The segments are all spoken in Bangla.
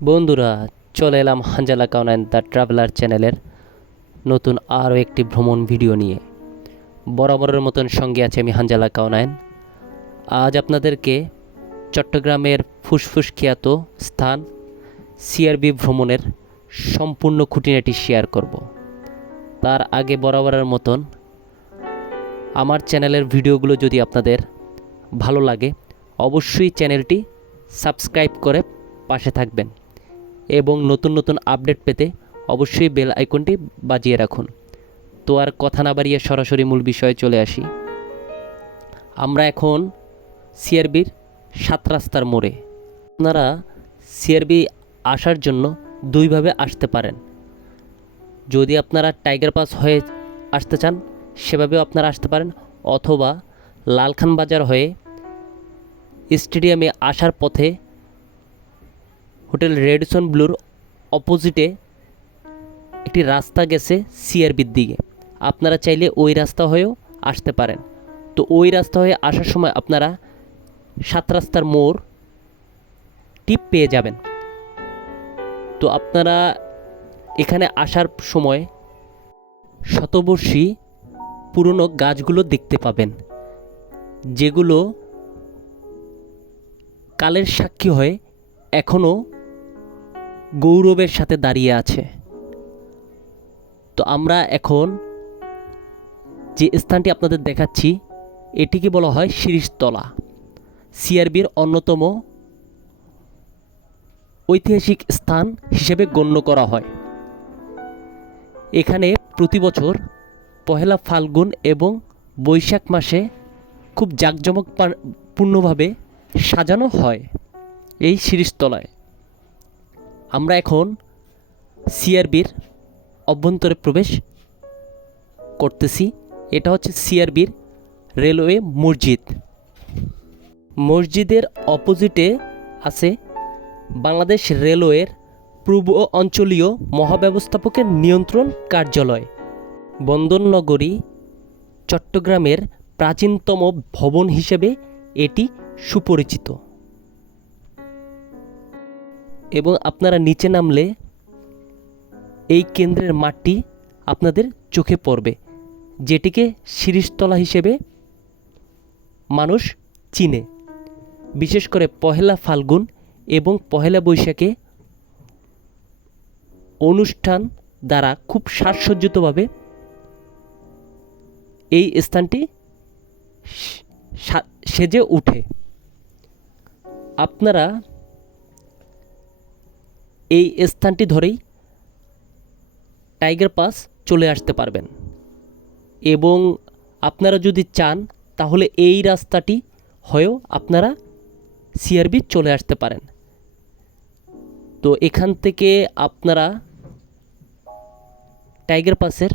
বন্ধুরা, চলে এলাম হাঞ্জালা কাউনাইন দ্য ট্রাভেলার চ্যানেলের নতুন আরও একটি ভ্রমণ ভিডিও নিয়ে। বরাবরের মতন সঙ্গে আছে আমি হাঞ্জালা কাউনাইন আজ আপনাদেরকে চট্টগ্রামের ফুসফুস খ্যাত স্থান সিআরবি ভ্রমণের সম্পূর্ণ খুঁটিনাটি শেয়ার করব। তার আগে বরাবরের মতন আমার চ্যানেলের ভিডিওগুলো যদি আপনাদের ভালো লাগে, অবশ্যই চ্যানেলটি সাবস্ক্রাইব করে পাশে থাকবেন। এবং নতুন নতুন আপডেট পেতে অবশ্যই বেল আইকনটি বাজিয়ে রাখুন। তো আর কথা না বাড়িয়ে সরাসরি মূল বিষয়ে চলে আসি। আমরা এখন সিআরবির সাত রাস্তার মোড়ে। আপনারা সিআরবি আসার জন্য দুইভাবে আসতে পারেন। যদি আপনারা টাইগার পাস হয়ে আসতে চান, সেভাবেও আপনারা আসতে পারেন। অথবা লালখান বাজার হয়ে স্টেডিয়ামে আসার পথে হোটেল রেডিসন ব্লুর অপোজিটে একটি রাস্তা গেছে সিআরবির দিকে। আপনারা চাইলে ওই রাস্তা হয়েও আসতে পারেন। তো ওই রাস্তা হয়ে আসার সময় আপনারা সাত রাস্তার মোড় টিপ পেয়ে যাবেন। তো আপনারা এখানে আসার সময় শতবর্ষী পুরনো গাছগুলো দেখতে পাবেন, যেগুলো কালের সাক্ষী হয়ে এখনও গৌরবের সাথে দাঁড়িয়ে আছে। তো আমরা এখন যে স্থানটি আপনাদের দেখাচ্ছি, এটিকে বলা হয় শিরিষতলা। সিআরবির অন্যতম ঐতিহাসিক স্থান হিসেবে গণ্য করা হয়। এখানে প্রতি বছর পহেলা ফাল্গুন এবং বৈশাখ মাসে খুব জাঁকজমক পূর্ণভাবে সাজানো হয় এই শিরিষতলায়। আমরা এখন সিআরবির অভ্যন্তরে প্রবেশ করতেছি। এটা হচ্ছে সিআরবির রেলওয়ে মসজিদ। মসজিদের অপোজিটে আছে বাংলাদেশ রেলওয়ের পূর্ব অঞ্চলীয় মহাব্যবস্থাপকের নিয়ন্ত্রণ কার্যালয়। বন্দরনগরী, চট্টগ্রামের প্রাচীনতম ভবন হিসেবে এটি সুপরিচিত। এবং আপনারা নিচে নামলে এই কেন্দ্রের মাঠটি আপনাদের চোখে পড়বে, যেটিকে শিরিষতলা হিসেবে মানুষ চিনে। বিশেষ করে পহেলা ফাল্গুন এবং পহেলা বৈশাখে অনুষ্ঠান দ্বারা খুব সাজসজ্জিতভাবে এই স্থানটি সেজে ওঠে আপনারা এই স্থানটি ধরেই টাইগার পাস চলে আসতে পারবেন। এবং আপনারা যদি চান, তাহলে এই রাস্তাটি হয়েও আপনারা সিআরবি চলে আসতে পারেন। তো এখান থেকে আপনারা টাইগার পাসের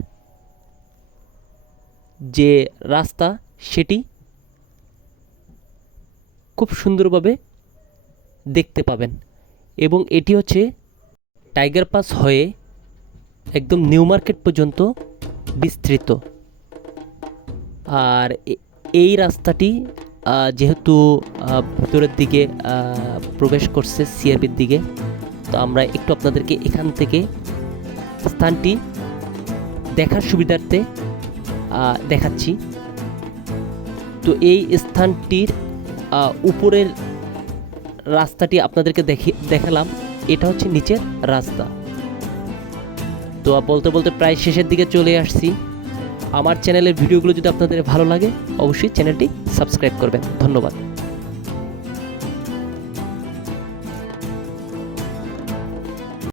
যে রাস্তা, সেটি খুব সুন্দরভাবে দেখতে পাবেন। এবং এটি হচ্ছে টাইগার পাস হয়ে একদম নিউ মার্কেট পর্যন্ত বিস্তৃত। আর এই রাস্তাটি যেহেতু ভিতরের দিকে প্রবেশ করছে সিআরবির দিকে, তো আমরা একটু আপনাদেরকে এখান থেকে স্থানটি দেখার সুবিধার্থে দেখাচ্ছি। তো এই স্থানটির উপরের রাস্তাটি আপনাদেরকে দেখি, দেখালাম। এটা হচ্ছে নিচের রাস্তা। তো বলতে বলতে প্রায় শেষের দিকে চলে আসছি। আমার চ্যানেলের ভিডিওগুলো যদি আপনাদের ভালো লাগে, অবশ্যই চ্যানেলটি সাবস্ক্রাইব করবেন। ধন্যবাদ।